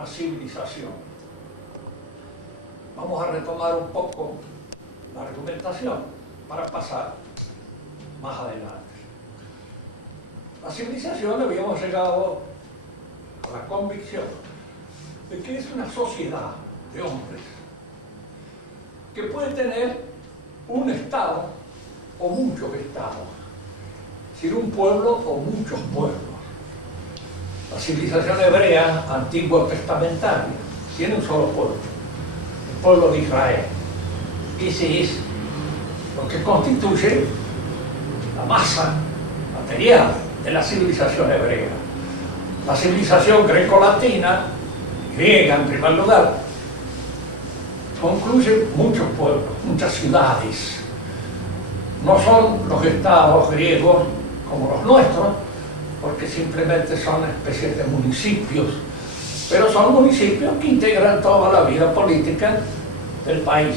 una civilización. Vamos a retomar un poco la argumentación para pasar más adelante. La civilización habíamos llegado a la convicción de que es una sociedad de hombres que puede tener un estado o muchos estados, es decir, un pueblo o muchos pueblos. La civilización hebrea antigua testamentaria tiene un solo pueblo, el pueblo de Israel. Ese es lo que constituye la masa material de la civilización hebrea. La civilización greco-latina, griega en primer lugar, concluye muchos pueblos, muchas ciudades. No son los estados griegos como los nuestros, porque simplemente son especies de municipios, pero son municipios que integran toda la vida política del país.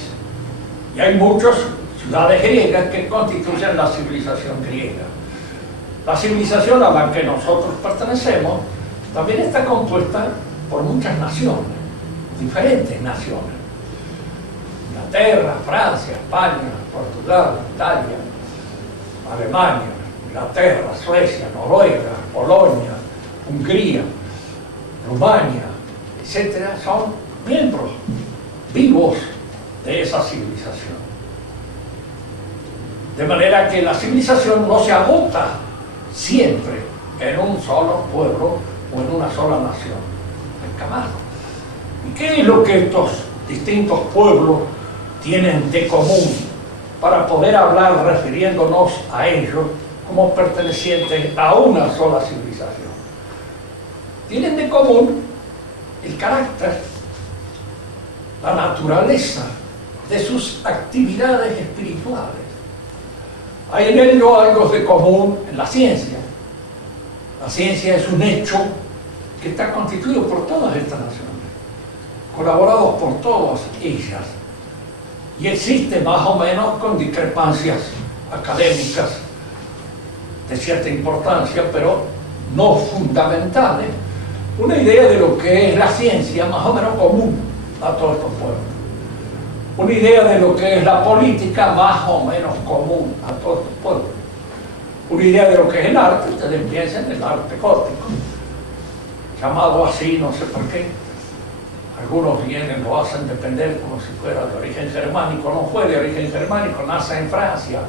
Y hay muchas ciudades griegas que constituyen la civilización griega. La civilización a la que nosotros pertenecemos también está compuesta por muchas naciones, diferentes naciones. Inglaterra, Francia, España, Portugal, Italia, Alemania, Inglaterra, Suecia, Noruega, Polonia, Hungría, Rumania, etcétera, son miembros vivos de esa civilización. De manera que la civilización no se agota siempre en un solo pueblo o en una sola nación. Jamás. ¿Y qué es lo que estos distintos pueblos tienen de común para poder hablar refiriéndonos a ellos como pertenecientes a una sola civilización? Tienen de común el carácter, la naturaleza de sus actividades espirituales. Hay en ello algo de común en la ciencia. La ciencia es un hecho que está constituido por todas estas naciones, colaborados por todas ellas, y existe más o menos con discrepancias académicas de cierta importancia, pero no fundamentales, una idea de lo que es la ciencia más o menos común a todos estos pueblos, una idea de lo que es la política más o menos común a todos estos pueblos, una idea de lo que es el arte. Ustedes piensan en el arte gótico, llamado así no sé por qué. Algunos vienen, lo hacen depender como si fuera de origen germánico. No fue de origen germánico, nace en Francia.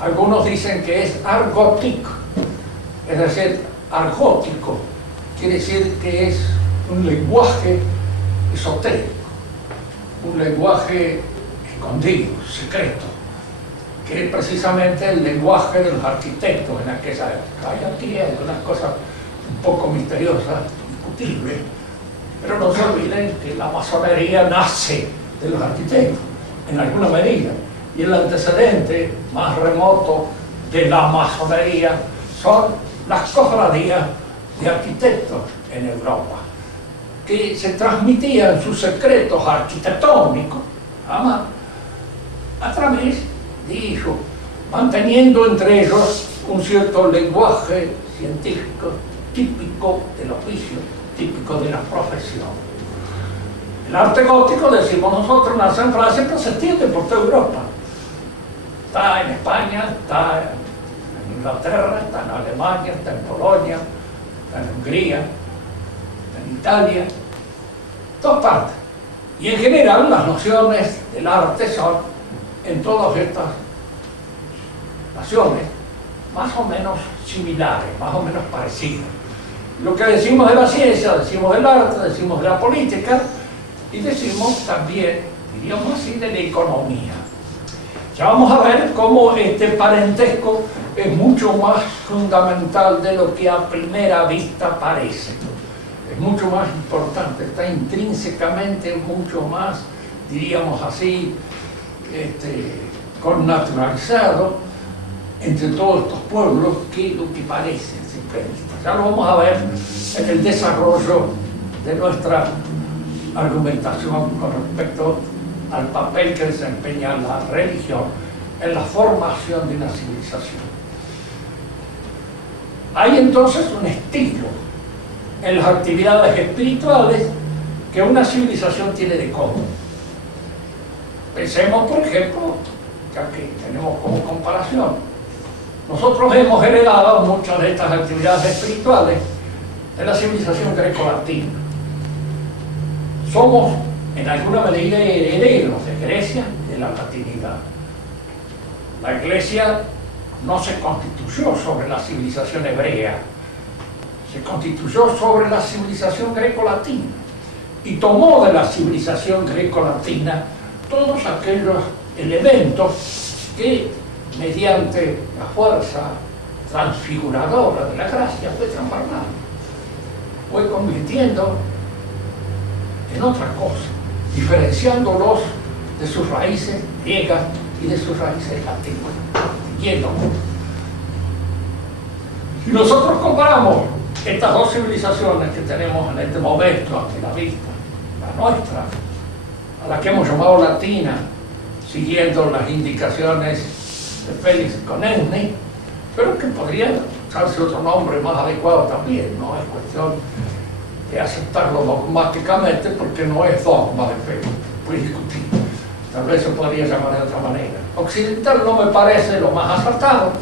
Algunos dicen que es art gothique, es decir, argótico, quiere decir que es un lenguaje esotérico, un lenguaje escondido, secreto, que es precisamente el lenguaje de los arquitectos en aquella época. Hay aquí algunas cosas un poco misteriosas, discutibles, pero no se olviden que la masonería nace de los arquitectos, en alguna medida, y el antecedente más remoto de la masonería son las cofradías de arquitectos en Europa, que se transmitían sus secretos arquitectónicos a través de ellos, manteniendo entre ellos un cierto lenguaje científico típico del oficio, típico de la profesión. El arte gótico, decimos nosotros, nace en Francia, pero se extiende por toda Europa. Está en España, está en Inglaterra, está en Alemania, está en Polonia, está en Hungría, está en Italia, todas partes. Y en general las nociones del arte son, en todas estas naciones, más o menos similares, más o menos parecidas. Lo que decimos de la ciencia, decimos del arte, decimos de la política y decimos también, diríamos así, de la economía. Ya vamos a ver cómo este parentesco es mucho más fundamental de lo que a primera vista parece. Es mucho más importante, está intrínsecamente mucho más, diríamos así, connaturalizado entre todos estos pueblos que lo que parece simplemente. Ya lo vamos a ver en el desarrollo de nuestra argumentación con respecto al papel que desempeña la religión en la formación de una civilización. Hay entonces un estilo en las actividades espirituales que una civilización tiene de común. Pensemos, por ejemplo, ya que tenemos como comparación, nosotros hemos heredado muchas de estas actividades espirituales de la civilización greco-latina. Somos en alguna medida herederos de Grecia y de la latinidad. La Iglesia no se constituyó sobre la civilización hebrea, se constituyó sobre la civilización greco-latina y tomó de la civilización greco-latina todos aquellos elementos que, mediante la fuerza transfiguradora de la gracia, fue transformando, fue convirtiendo en otra cosa, diferenciándolos de sus raíces griegas y de sus raíces latinas. Si nosotros comparamos estas dos civilizaciones que tenemos en este momento ante la vista, la nuestra, a la que hemos llamado latina, siguiendo las indicaciones de Félix Konechny, pero que podría usarse otro nombre más adecuado también, no es cuestión de aceptarlo dogmáticamente porque no es dogma de fe, puede discutir, tal vez se podría llamar de otra manera. Occidental no me parece lo más acertado,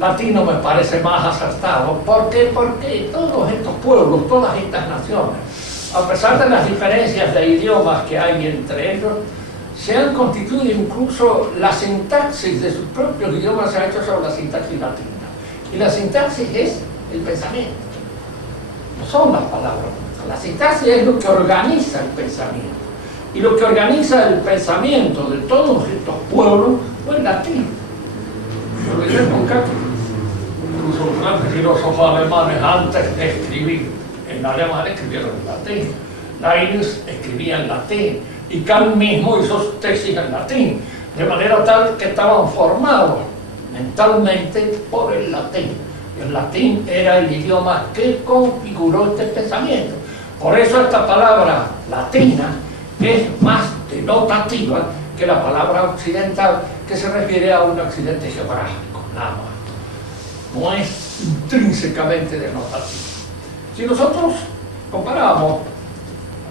latino me parece más acertado. ¿Por qué? Porque todos estos pueblos, todas estas naciones, a pesar de las diferencias de idiomas que hay entre ellos, se han constituido, incluso la sintaxis de sus propios idiomas se ha hecho sobre la sintaxis latina. Y la sintaxis es el pensamiento, no son las palabras. La sintaxis es lo que organiza el pensamiento. Y lo que organiza el pensamiento de todos estos pueblos fue el latín. Yo lo diré nunca, incluso los grandes filósofos alemanes, antes de escribir en alemán, escribieron en latín. Leibniz escribía en latín y Kant mismo hizo sus tesis en latín, de manera tal que estaban formados mentalmente por el latín. El latín era el idioma que configuró este pensamiento. Por eso esta palabra latina es más denotativa que la palabra occidental, que se refiere a un occidente geográfico, nada más. No es intrínsecamente denotativa. Si nosotros comparamos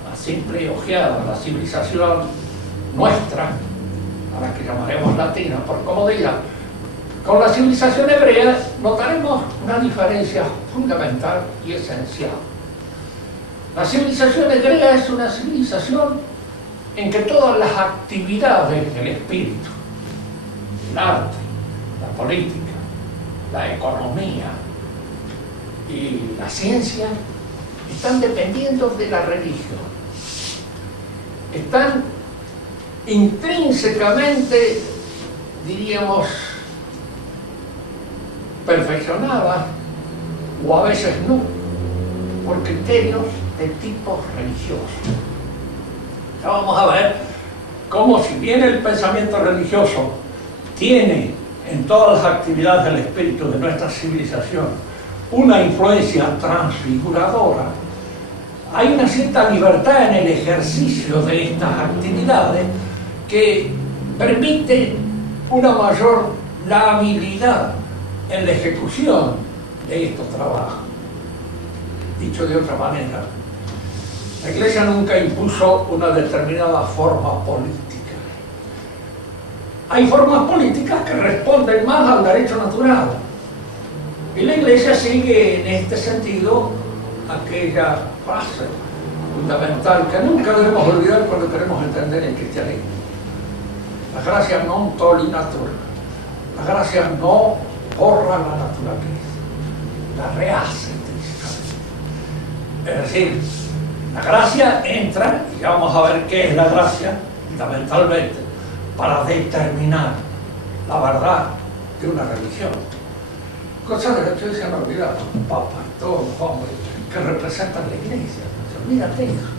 a la simple ojeada, la civilización nuestra, a la que llamaremos latina por comodidad, con la civilización hebrea, notaremos una diferencia fundamental y esencial. La civilización hebrea es una civilización en que todas las actividades del espíritu, el arte, la política, la economía y la ciencia están dependiendo de la religión. Están intrínsecamente, diríamos, perfeccionadas, o a veces no, por criterios de tipo religioso. Ya vamos a ver cómo, si bien el pensamiento religioso tiene en todas las actividades del espíritu de nuestra civilización una influencia transfiguradora, hay una cierta libertad en el ejercicio de estas actividades que permite una mayor labilidad en la ejecución de estos trabajos. Dicho de otra manera, la Iglesia nunca impuso una determinada forma política. Hay formas políticas que responden más al derecho natural. Y la Iglesia sigue en este sentido aquella frase fundamental que nunca debemos olvidar cuando queremos entender el cristianismo. La gracia non tollit natura. La gracia no borra la naturaleza, la rehace. Es decir, la gracia entra, y vamos a ver qué es la gracia, fundamentalmente, para determinar la verdad de una religión. Cosas de las que se han olvidado, los papas y todos los hombres que representan la Iglesia. Olvídate eso.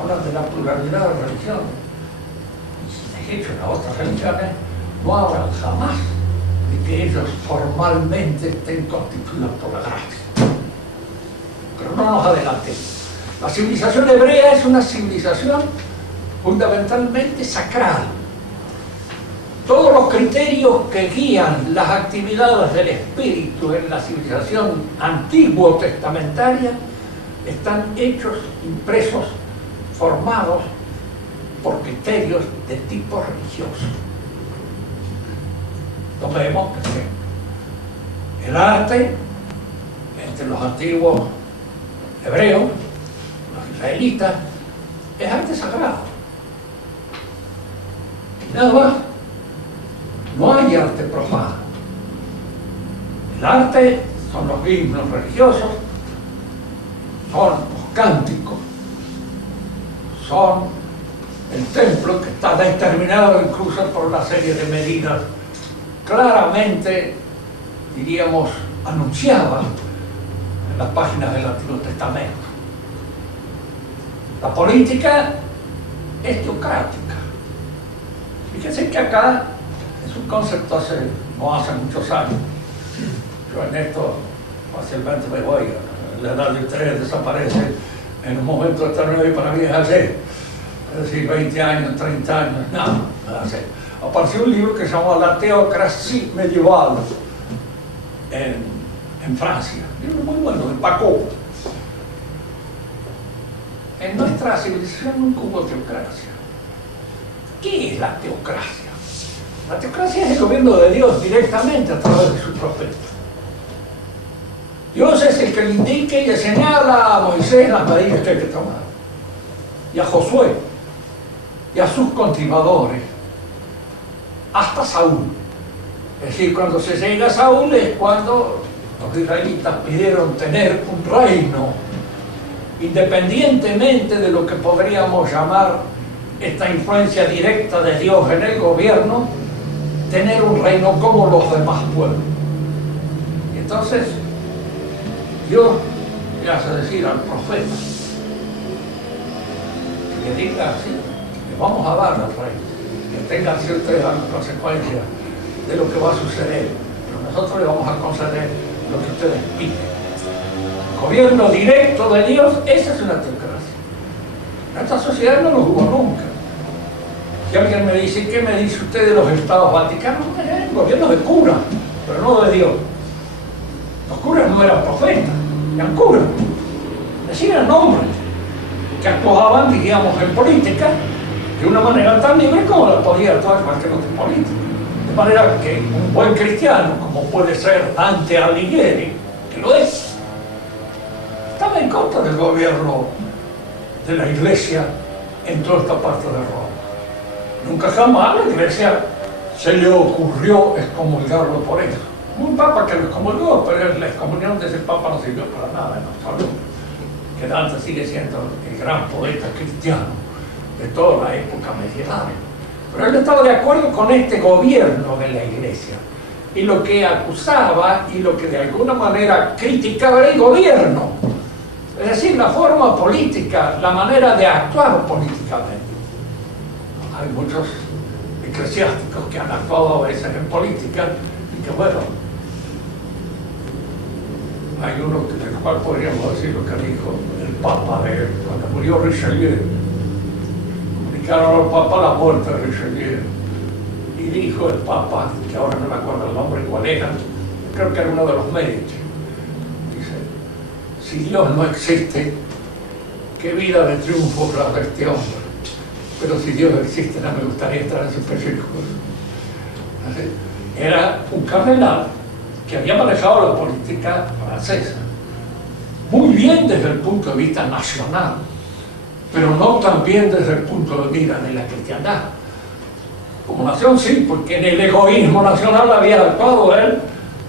Hablan de la pluralidad de religiones. Y de hecho, en las otras religiones no hablan jamás de que ellos formalmente estén constituidos por la gracia. Pero no nos adelantemos. La civilización hebrea es una civilización fundamentalmente sacral. Todos los criterios que guían las actividades del espíritu en la civilización antiguo testamentaria están hechos, impresos, formados por criterios de tipo religioso. Entonces vemos que el arte, entre los antiguos hebreos, los israelitas, es arte sagrado. Y nada más. No hay arte profano. El arte son los himnos religiosos, son los cánticos, son el templo, que está determinado incluso por una serie de medidas claramente, diríamos, anunciadas en las páginas del Antiguo Testamento. La política es teocrática. Fíjense que acá es un concepto no hace muchos años. Yo en esto fácilmente me voy, la edad de ustedes desaparece en un momento determinado y para mí es hace, es decir, 20 años, 30 años, nada, apareció un libro que se llamó La teocracia medieval en Francia, un libro muy bueno, de Paco. En nuestra civilización nunca hubo teocracia. ¿Qué es la teocracia? La teocracia es el gobierno de Dios directamente a través de sus profetas. Dios es el que le indica y le señala a Moisés las medidas que hay que tomar, y a Josué, y a sus continuadores, hasta Saúl. Es decir, cuando se llega a Saúl es cuando los israelitas pidieron tener un reino, independientemente de lo que podríamos llamar esta influencia directa de Dios en el gobierno, tener un reino como los demás pueblos. Y entonces Dios le hace decir al profeta que le diga así, le vamos a dar al reino, que tengan ciertas consecuencias de lo que va a suceder, pero nosotros le vamos a conceder lo que ustedes piden. Gobierno directo de Dios, esa es una teocracia. En esta sociedad no lo hubo nunca. Si alguien me dice, ¿qué me dice usted de los estados vaticanos? Gobierno de curas, pero no de Dios. Los curas no eran profetas, eran curas. Decían nombres que actuaban, digamos, en política de una manera tan libre como la podía actuar cualquier otro político. De manera que un buen cristiano, como puede ser Dante Alighieri, que lo es, estaba en contra del gobierno de la Iglesia en toda esta parte de Roma. Nunca jamás la Iglesia se le ocurrió excomulgarlo por eso. Un papa que lo excomulgó, pero la excomunión de ese papa no sirvió para nada en absoluto. Que Dante sigue siendo el gran poeta cristiano de toda la época medieval. Pero él estaba de acuerdo con este gobierno de la Iglesia. Y lo que acusaba y lo que de alguna manera criticaba era el gobierno. Es decir, la forma política, la manera de actuar políticamente. Hay muchos eclesiásticos que han actuado a veces en política y que, bueno, hay uno del cual podríamos decir lo que dijo el Papa cuando murió Richelieu. Comunicaron al Papa la muerte de Richelieu y dijo el Papa, que ahora no me acuerdo el nombre cuál era, creo que era uno de los Medici, dice: si Dios no existe, qué vida de triunfo la de este hombre. Pero si Dios existe, no me gustaría estar en su película. Era un cardenal que había manejado la política francesa muy bien desde el punto de vista nacional, pero no tan bien desde el punto de vista de la cristiandad. Como nación sí, porque en el egoísmo nacional había actuado él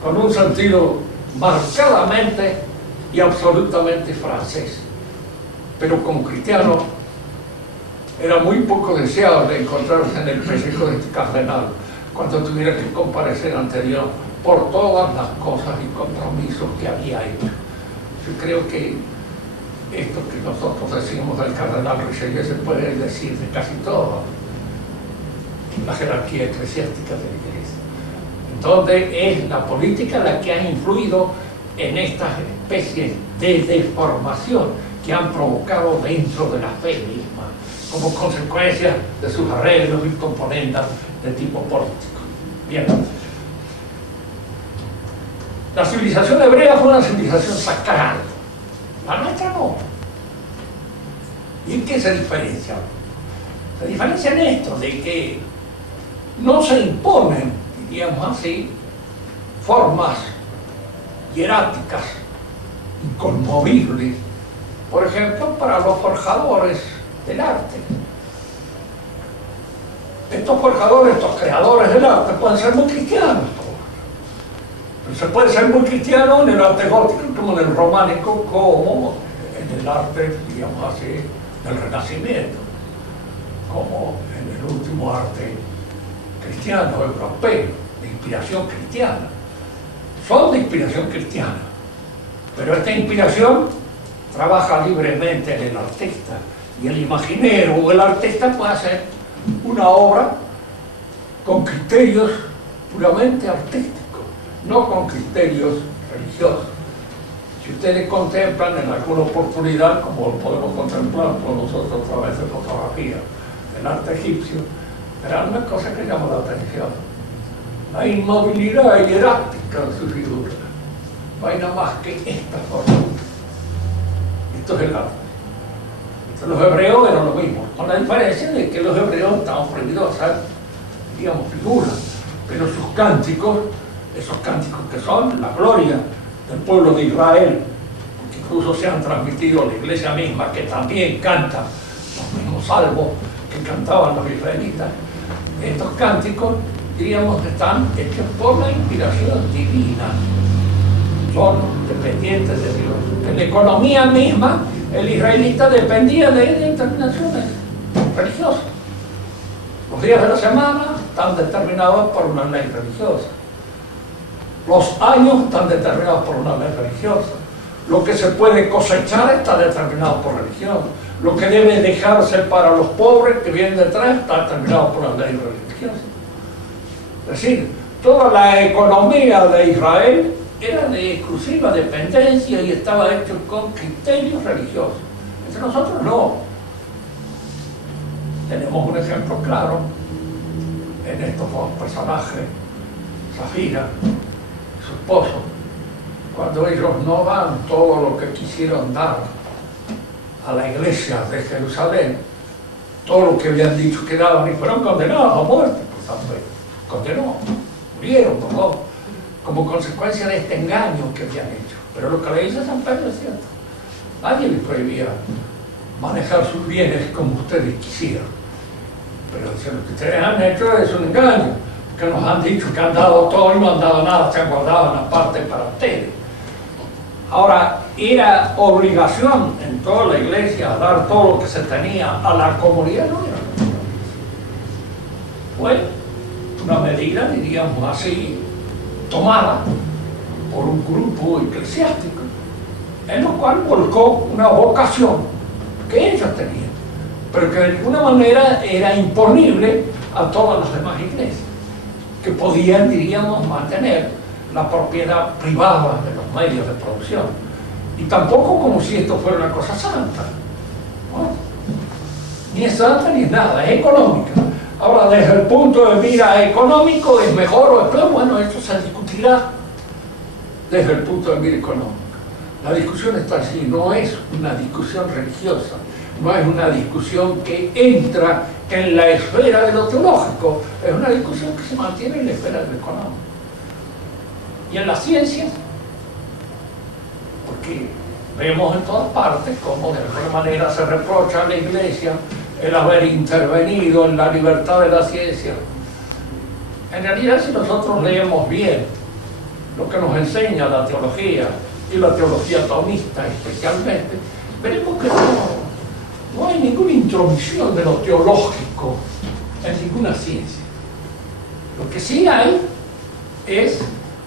con un sentido marcadamente y absolutamente francés, pero como cristiano era muy poco deseable encontrarse en el pellejo de este cardenal cuando tuviera que comparecer ante Dios por todas las cosas y compromisos que había hecho. Yo creo que esto que nosotros decimos del cardenal Richelieu se puede decir de casi toda la jerarquía eclesiástica de la Iglesia, donde es la política la que ha influido en estas especies de deformación que han provocado dentro de la fe misma como consecuencia de sus arreglos y componendas de tipo político. Bien. La civilización hebrea fue una civilización sacral. La nuestra no. ¿Y en qué se diferencia? Se diferencia en esto, de que no se imponen, diríamos así, formas hieráticas, inconmovibles, por ejemplo, para los forjadores del arte. Estos forjadores, estos creadores del arte pueden ser muy cristianos. Pero se puede ser muy cristiano en el arte gótico, como en el románico, como en el arte, digamos así, del Renacimiento, como en el último arte cristiano europeo, de inspiración cristiana. Son de inspiración cristiana, pero esta inspiración trabaja libremente en el artista, y el imaginero o el artista puede hacer una obra con criterios puramente artísticos, no con criterios religiosos. Si ustedes contemplan en alguna oportunidad, como lo podemos contemplar con nosotros a través de fotografía, el arte egipcio, verán una cosa que llama la atención: la inmovilidad hierática de su figura. No hay nada más que esta forma. Esto es el arte. Los hebreos eran lo mismo, con la diferencia de que los hebreos estaban prohibidos a hacer, digamos, figuras, pero sus cánticos, esos cánticos que son la gloria del pueblo de Israel, que incluso se han transmitido a la iglesia misma, que también canta los mismos salmos que cantaban los israelitas. Estos cánticos, diríamos, están hechos por la inspiración divina, son dependientes de Dios. En la economía misma, el israelita dependía de determinaciones religiosas. Los días de la semana están determinados por una ley religiosa. Los años están determinados por una ley religiosa. Lo que se puede cosechar está determinado por religión. Lo que debe dejarse para los pobres que vienen detrás está determinado por una ley religiosa. Es decir, toda la economía de Israel era de exclusiva dependencia y estaba hecho con criterios religiosos. Entre nosotros no. Tenemos un ejemplo claro en estos dos personajes, Safira y su esposo, cuando ellos no dan todo lo que quisieron dar a la iglesia de Jerusalén, todo lo que habían dicho que daban, y fueron condenados a muerte, por tanto, condenó, murieron, por favor, como consecuencia de este engaño que habían hecho. Pero lo que le dice San Pedro es cierto. Nadie les prohibía manejar sus bienes como ustedes quisieran. Pero dice, lo que ustedes han hecho es un engaño, que nos han dicho que han dado todo y no han dado nada, se han guardado una parte para ustedes. Ahora, era obligación en toda la iglesia dar todo lo que se tenía a la comunidad, no era. Fue una medida, diríamos así, tomada por un grupo eclesiástico, en lo cual volcó una vocación que ellos tenían, pero que de ninguna manera era imponible a todas las demás iglesias, que podían, diríamos, mantener la propiedad privada de los medios de producción, y tampoco como si esto fuera una cosa santa, ¿no? Ni es santa ni es nada, es económica. Ahora, desde el punto de vista económico, ¿es mejor o es peor? Bueno, esto se discutirá desde el punto de vista económico. La discusión está así, no es una discusión religiosa, no es una discusión que entra en la esfera de lo teológico, es una discusión que se mantiene en la esfera de lo económico. Y en las ciencias, porque vemos en todas partes cómo de alguna manera se reprocha a la Iglesia el haber intervenido en la libertad de la ciencia. En realidad, si nosotros leemos bien lo que nos enseña la teología, y la teología tomista especialmente, veremos que no hay ninguna intromisión de lo teológico en ninguna ciencia. Lo que sí hay es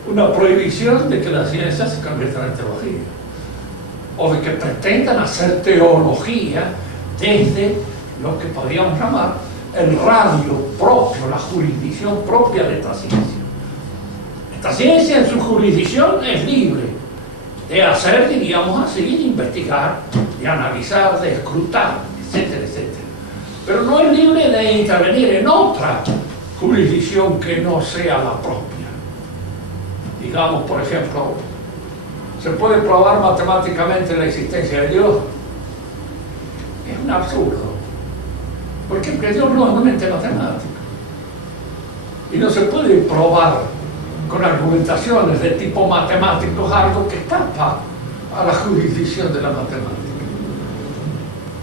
una prohibición de que la ciencia se convierta en teología, o de que pretendan hacer teología desde lo que podríamos llamar el radio propio, la jurisdicción propia de esta ciencia. Esta ciencia en su jurisdicción es libre de hacer, diríamos así, de investigar, de analizar, de escrutar, etcétera, etcétera. pero no es libre de intervenir en otra jurisdicción que no sea la propia. Digamos, por ejemplo, ¿se puede probar matemáticamente la existencia de Dios? Es un absurdo. ¿Por qué? Porque Dios no es una mente matemática. Y no se puede probar con argumentaciones de tipo matemático algo que escapa a la jurisdicción de la matemática.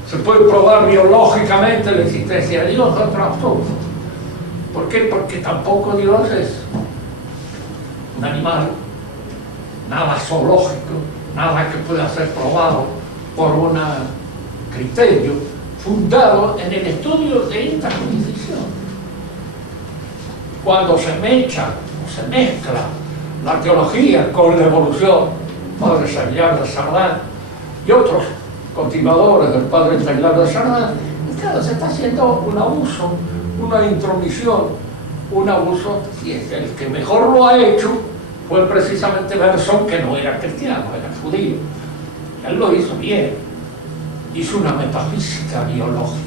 Se puede probar biológicamente la existencia de Dios, otro absurdo. ¿Por qué? Porque tampoco Dios es un animal, nada zoológico, nada que pueda ser probado por un criterio fundado en el estudio de esta jurisdicción. Cuando se mezcla la teología con la evolución, Padre Sagllar de Sardán y otros continuadores del Padre Sagllar de Sardán, y claro, se está haciendo un abuso, una intromisión, un abuso, y es el que mejor lo ha hecho fue precisamente Bergson, que no era cristiano, era judío. Él lo hizo bien, hizo una metafísica biológica.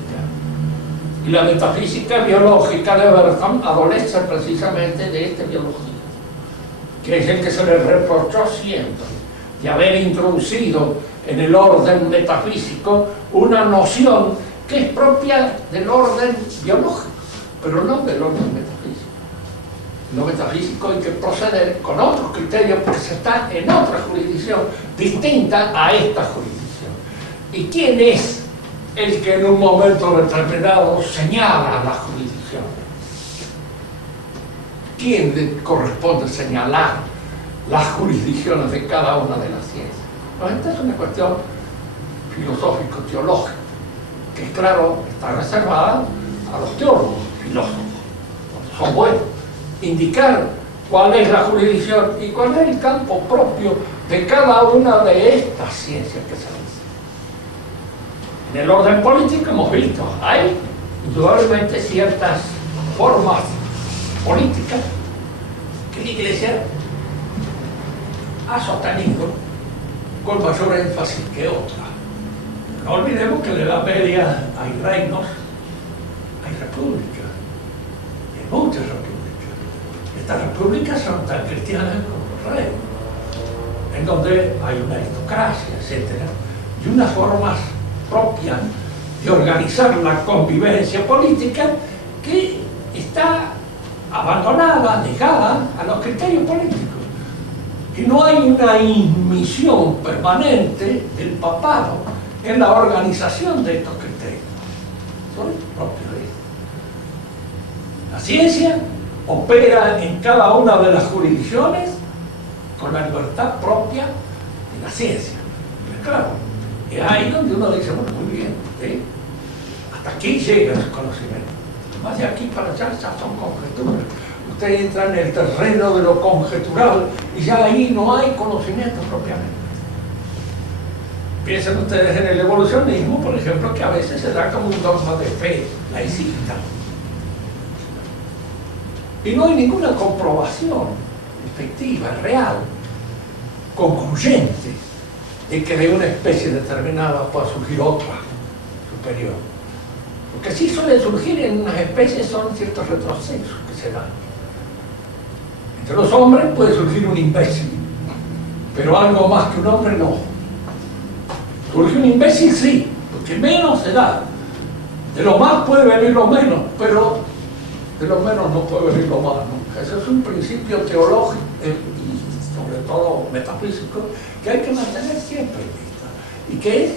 Y la metafísica biológica de Bergson adolece precisamente de este biología, que es el que se le reprochó siempre de haber introducido en el orden metafísico una noción que es propia del orden biológico, pero no del orden metafísico. Lo metafísico hay que proceder con otros criterios porque se está en otra jurisdicción distinta a esta jurisdicción. ¿Y quién es el que en un momento determinado señala la jurisdicción? ¿Quién le corresponde señalar las jurisdicciones de cada una de las ciencias? Pues esta es una cuestión filosófico-teológica, que claro, está reservada a los teólogos, filósofos, son buenos, indicar cuál es la jurisdicción y cuál es el campo propio de cada una de estas ciencias que se dicen. En el orden político hemos visto, hay indudablemente ciertas formas políticas que la Iglesia ha sostenido con mayor énfasis que otras. No olvidemos que en la Edad Media hay reinos, hay repúblicas, hay muchas repúblicas. Estas repúblicas son tan cristianas como los reinos, en donde hay una aristocracia, etc. Y unas formas propias de organizar la convivencia política que está abandonada, dejada a los criterios políticos. Y no hay una inmisión permanente del papado en la organización de estos criterios. Son propios de ellos. La ciencia opera en cada una de las jurisdicciones con la libertad propia de la ciencia. Pero claro, es ahí donde uno dice, bueno, muy bien, ¿sí? Hasta aquí llega el conocimiento. Más de aquí para allá ya son conjeturas. Usted entra en el terreno de lo conjetural y ya ahí no hay conocimiento propiamente. Piensen ustedes en el evolucionismo, por ejemplo, que a veces se da como un dogma de fe laicista. Y no hay ninguna comprobación efectiva, real, concluyente, de que de una especie determinada pueda surgir otra superior. Lo que sí suele surgir en unas especies son ciertos retrocesos que se dan. Entre los hombres puede surgir un imbécil, pero algo más que un hombre no. Surge un imbécil sí, porque menos se da. De lo más puede venir lo menos, pero de lo menos no puede venir lo más nunca. Ese es un principio teológico y sobre todo metafísico que hay que mantener siempre en vista y que es,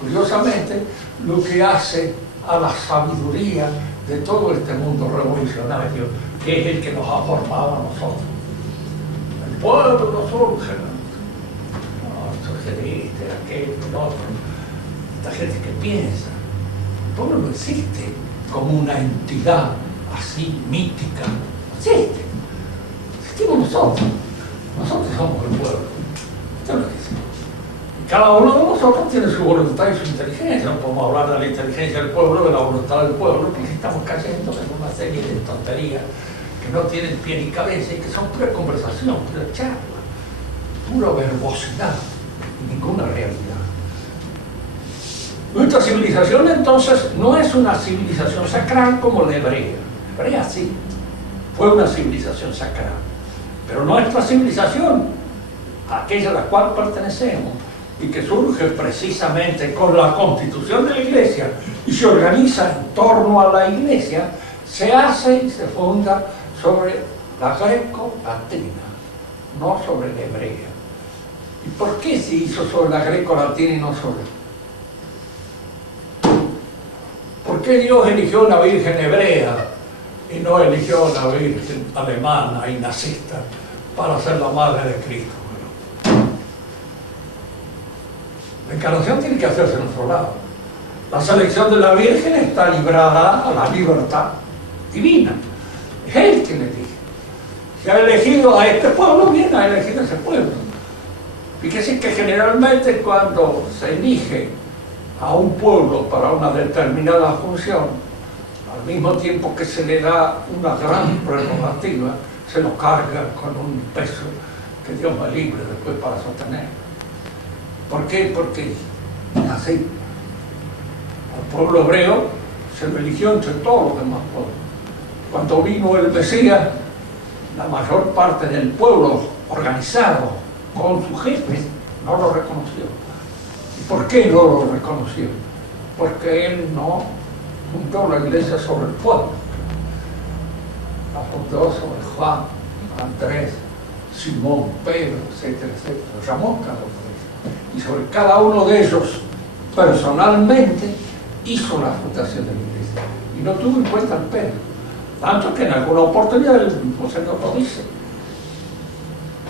curiosamente, lo que hace a la sabiduría de todo este mundo revolucionario, que es el que nos ha formado a nosotros. El pueblo no surge, no surge de este, de aquel, del otro. Esta gente que piensa. El pueblo no existe como una entidad así mítica. No existe. Existimos nosotros. Nosotros somos el pueblo. Esto es lo que es. Cada uno de nosotros tiene su voluntad y su inteligencia. No podemos hablar de la inteligencia del pueblo, de la voluntad del pueblo, porque estamos cayendo en una serie de tonterías que no tienen pie ni cabeza y que son pura conversación, pura charla, pura verbosidad y ninguna realidad. Nuestra civilización entonces no es una civilización sacral como la hebrea. La hebrea sí, fue una civilización sacral. Pero nuestra civilización, aquella a la cual pertenecemos, y que surge precisamente con la constitución de la Iglesia y se organiza en torno a la Iglesia, se hace y se funda sobre la greco-latina, no sobre la hebrea. ¿Y por qué se hizo sobre la greco-latina y no sobre? ¿Por qué Dios eligió una virgen hebrea y no eligió una virgen alemana y nazista para ser la madre de Cristo? La encarnación tiene que hacerse en otro lado. La selección de la Virgen está librada a la libertad divina. Es Él quien elige. Si ha elegido a este pueblo, bien, ha elegido a ese pueblo. Fíjese que generalmente cuando se elige a un pueblo para una determinada función, al mismo tiempo que se le da una gran prerrogativa, se lo carga con un peso que Dios me libre después para sostener. ¿Por qué? Porque así al pueblo hebreo se lo eligió entre todos los demás pueblos. Cuando vino el Mesías, la mayor parte del pueblo organizado con sus jefes no lo reconoció. ¿Y por qué no lo reconoció? Porque él no fundó la iglesia sobre el pueblo, la fundó sobre Juan, Andrés, Simón, Pedro, etcétera, etcétera. Llamó cada uno de ellos. Y sobre cada uno de ellos, personalmente, hizo la fundación de la iglesia. Y no tuvo en cuenta al Pedro. Tanto que en alguna oportunidad el mismo Señor lo dice.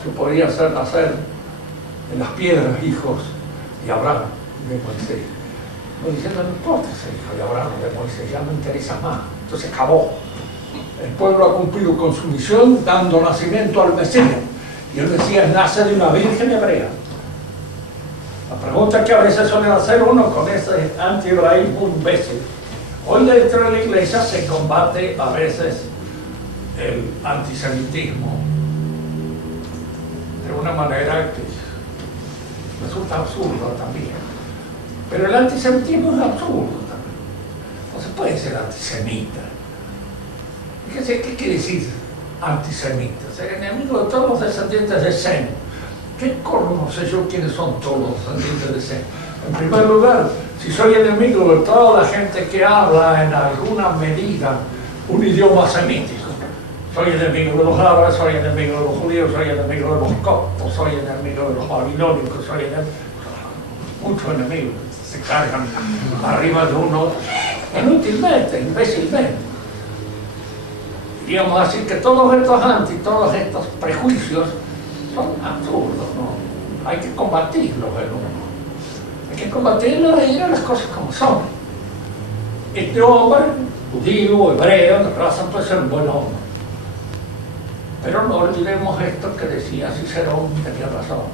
Se podría hacer nacer en las piedras hijos de Abraham, de Moisés. No diciendo, no importa ser hijo de Abraham o de Moisés, ya no interesa más. Entonces acabó. El pueblo ha cumplido con su misión dando nacimiento al Mesías. Y el Mesías nace de una virgen hebrea. La pregunta que a veces suele hacer uno con ese anti-hebraísmo imbécil. Hoy dentro de la iglesia se combate a veces el antisemitismo de una manera que resulta absurda también. Pero el antisemitismo es absurdo también. No se puede ser antisemita. ¿Qué quiere decir antisemita? Ser enemigo de todos los descendientes de Sem. ¿Qué corno sé yo quiénes son todos los descendientes de Sem? En primer lugar, si soy enemigo de toda la gente que habla en alguna medida un idioma semítico, soy enemigo de los árabes, soy enemigo de los judíos, soy enemigo de los coptos, soy enemigo de los babilónicos, soy enemigo, muchos enemigos se cargan arriba de uno inútilmente, imbécilmente. Diríamos así que todos estos prejuicios son absurdos, ¿no? Hay que combatirlos en uno. Hay que combatirlos y ir las cosas como son. Este hombre, judío, hebreo, de raza puede ser un buen hombre. Pero no olvidemos esto que decía Cicerón, tenía razón.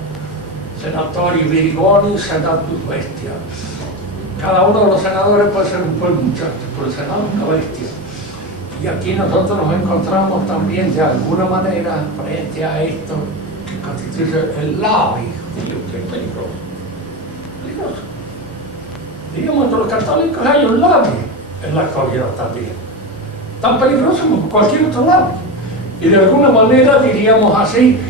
Senatori virgoni, senatus bestia. Cada uno de los senadores puede ser un buen muchacho, pero el senado es una bestia. Y aquí nosotros nos encontramos también de alguna manera frente a esto que constituye el labio, que es peligroso. Peligroso. Digamos, entre los católicos hay un labio en la actualidad también. Tan peligroso como cualquier otro labio. Y de alguna manera, diríamos así,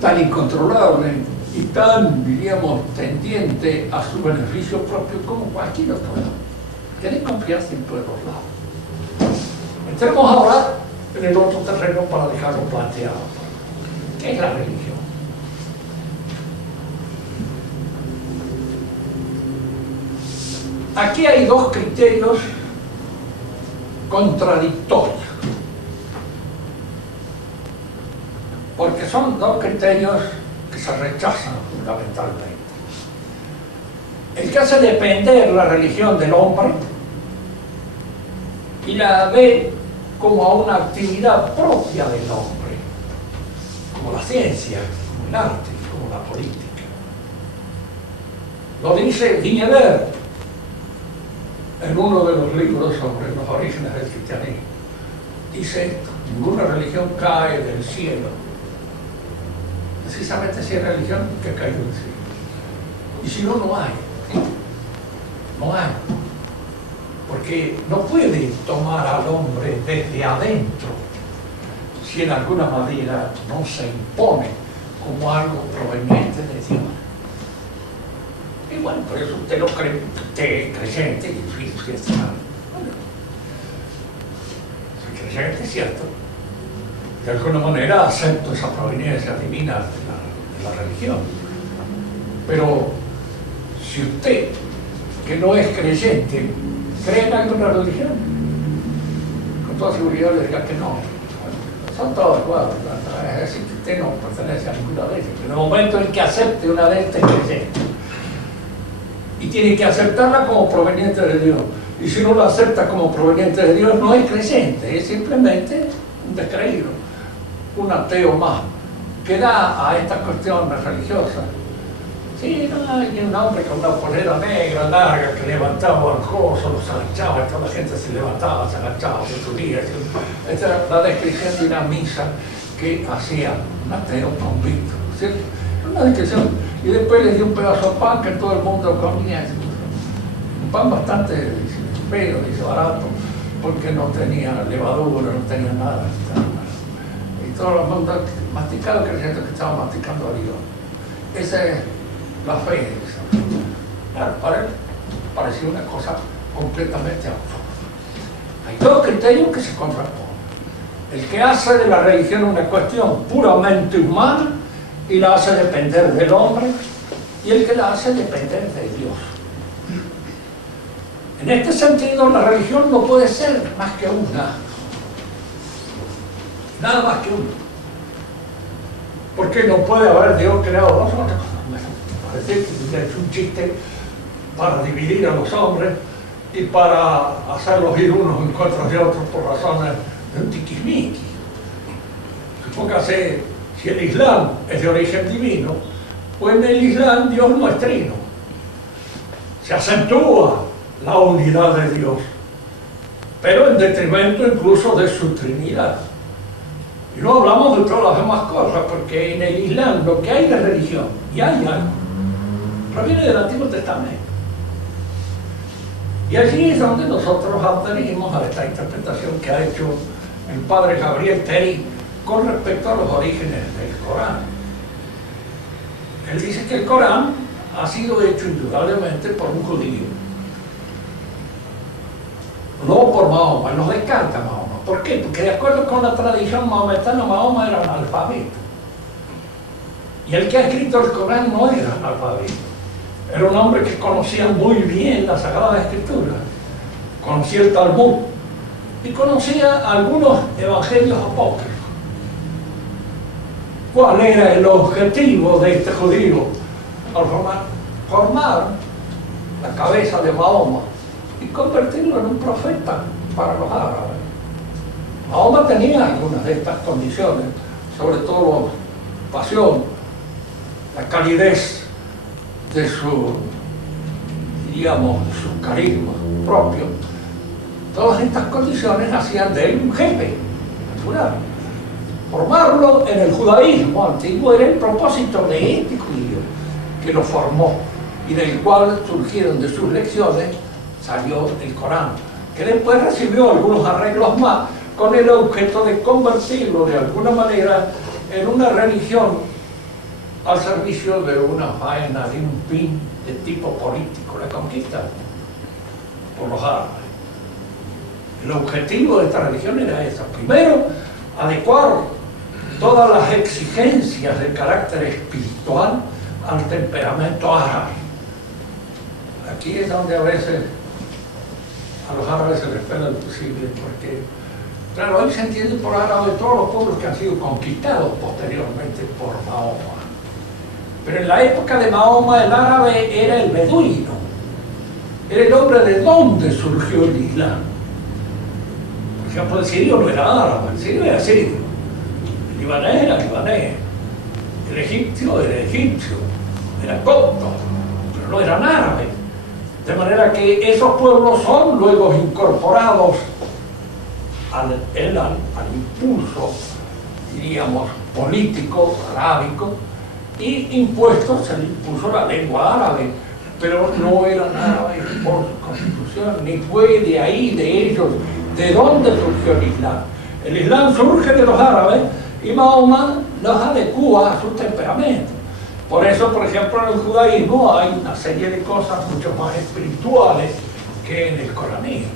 tan incontrolable y tan, diríamos, tendiente a su beneficio propio como cualquier otro lado. Tienen confianza en todos los lados. Entremos ahora en el otro terreno para dejarlo planteado. ¿Qué es la religión? Aquí hay dos criterios contradictorios. Porque son dos criterios que se rechazan fundamentalmente. El que hace depender la religión del hombre y la ve como a una actividad propia del hombre, como la ciencia, como el arte, como la política. Lo dice Guinevere en uno de los libros sobre los orígenes del cristianismo. Dice esto: ninguna religión cae del cielo. Precisamente si hay religión que ha caído del cielo. Y si no, no hay. no hay. Porque no puede tomar al hombre desde adentro si en alguna manera no se impone como algo proveniente de Dios. Y bueno, por eso usted lo cree, usted es creyente, y sí, es bueno, soy creyente, es cierto. De alguna manera acepto esa proveniencia divina de la religión. Pero si usted, que no es creyente, cree en alguna religión, con toda seguridad le diría que no. Son todos iguales, es decir, que usted no pertenece a ninguna de ellas. En el momento en que acepte una de estas, es creyente. Y tiene que aceptarla como proveniente de Dios. Y si no la acepta como proveniente de Dios, no es creyente, es simplemente un descreído, un ateo más, que da a estas cuestiones religiosas. Sí, no, hay un hombre con una polera negra larga que levantaba al coso, los agachaba, toda la gente se levantaba, se agachaba, se subía. Esta era la descripción de una misa que hacía un ateo convicto, ¿cierto? Una descripción. Y después le dio un pedazo de pan que todo el mundo comía. Un pan bastante feo, dice, barato, porque no tenía levadura, no tenía nada. Y todo el mundo masticado creyendo que estaba masticando a Dios. Esa es la fe. Claro, para él parecía una cosa completamente absurda. Hay dos criterios que se contraponen. El que hace de la religión una cuestión puramente humana y la hace depender del hombre, y el que la hace depender de Dios. En este sentido, la religión no puede ser más que una. Nada más que una. Porque no puede haber Dios creado dos o otra cosa. Bueno, parece que es un chiste para dividir a los hombres y para hacerlos ir unos en contra de otros por razones de un tiquismiqui. Supóngase, si el Islam es de origen divino, pues en el Islam Dios no es trino. Se acentúa la unidad de Dios, pero en detrimento incluso de su trinidad. Y no hablamos de todas las demás cosas, porque en el Islam lo que hay de religión, y hay algo, proviene del Antiguo Testamento. Y allí es donde nosotros adherimos a esta interpretación que ha hecho el padre Gabriel Teri con respecto a los orígenes del Corán. Él dice que el Corán ha sido hecho indudablemente por un judío, no por Mahoma. Nos descarta Mahoma. ¿Por qué? Porque de acuerdo con la tradición mahometana, Mahoma era analfabeto. Y el que ha escrito el Corán no era analfabeto. Era un hombre que conocía muy bien la Sagrada Escritura, conocía el Talmud y conocía algunos evangelios apócrifos. ¿Cuál era el objetivo de este judío al formar la cabeza de Mahoma y convertirlo en un profeta para los árabes? Mahoma tenía algunas de estas condiciones, sobre todo pasión, la calidez de su, digamos, su carisma propio. Todas estas condiciones hacían de él un jefe natural. Formarlo en el judaísmo antiguo era el propósito de este judío que lo formó y del cual surgieron de sus lecciones, salió el Corán, que después recibió algunos arreglos más con el objeto de convertirlo de alguna manera en una religión al servicio de una faena, de un fin de tipo político, la conquista por los árabes. El objetivo de esta religión era esa. Primero, adecuar todas las exigencias de carácter espiritual al temperamento árabe. Aquí es donde a veces a los árabes se les pega el posible, porque, claro, hoy se entiende por árabe todos los pueblos que han sido conquistados posteriormente por Mahoma. Pero en la época de Mahoma el árabe era el beduino, era el hombre de donde surgió el Islam. Por ejemplo, el sirio no era árabe, el sirio era sirio, el libanés era libanés, el egipcio era egipcio, era copto, pero no eran árabes. De manera que esos pueblos son luego incorporados al impulso, diríamos, político, arábico, y impuestos el impulso de la lengua árabe pero no era nada por su constitución, ni fue de ahí, de ellos. ¿De dónde surgió el Islam? El Islam surge de los árabes y Mahoma los adecua a su temperamento. Por eso, por ejemplo, en el judaísmo hay una serie de cosas mucho más espirituales que en el coranismo.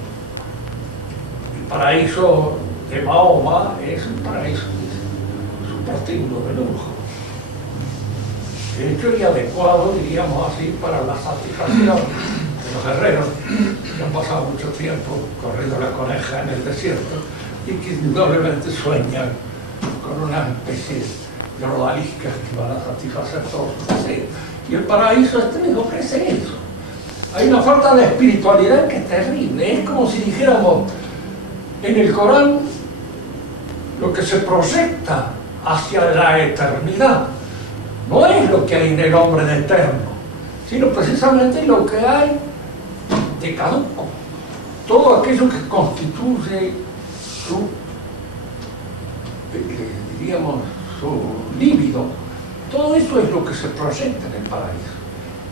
El paraíso de Mahoma es un paraíso, su prostíbulo de lujo. Hecho y adecuado, diríamos así, para la satisfacción de los guerreros que han pasado mucho tiempo corriendo la coneja en el desierto y que indudablemente sueñan con una especie de odaliscas que van a satisfacer todos sus deseos. Y el paraíso les ofrece eso. Hay una falta de espiritualidad que es terrible. Es como si dijéramos, en el Corán, lo que se proyecta hacia la eternidad no es lo que hay en el hombre de eterno, sino precisamente lo que hay de caduco. Todo aquello que constituye su, diríamos, su líbido, todo eso es lo que se proyecta en el paraíso.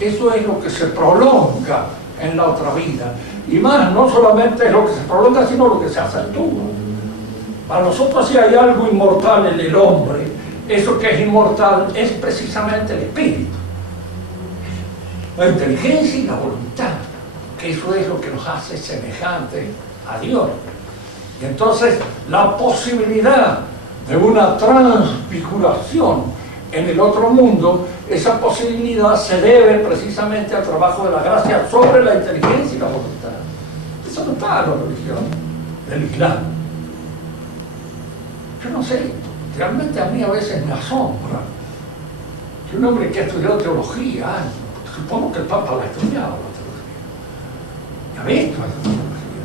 Eso es lo que se prolonga en la otra vida. Y más, no solamente es lo que se prolonga, sino lo que se acentúa. Para nosotros, si hay algo inmortal en el hombre, eso que es inmortal es precisamente el espíritu, la inteligencia y la voluntad, que eso es lo que nos hace semejantes a Dios. Y entonces la posibilidad de una transfiguración en el otro mundo, esa posibilidad se debe precisamente al trabajo de la gracia sobre la inteligencia y la voluntad. Eso no está en la religión del Islam. Yo no sé, realmente a mí a veces me asombra que un hombre que ha estudiado teología, supongo que el Papa la ha estudiado, la teología, y ha visto la teología,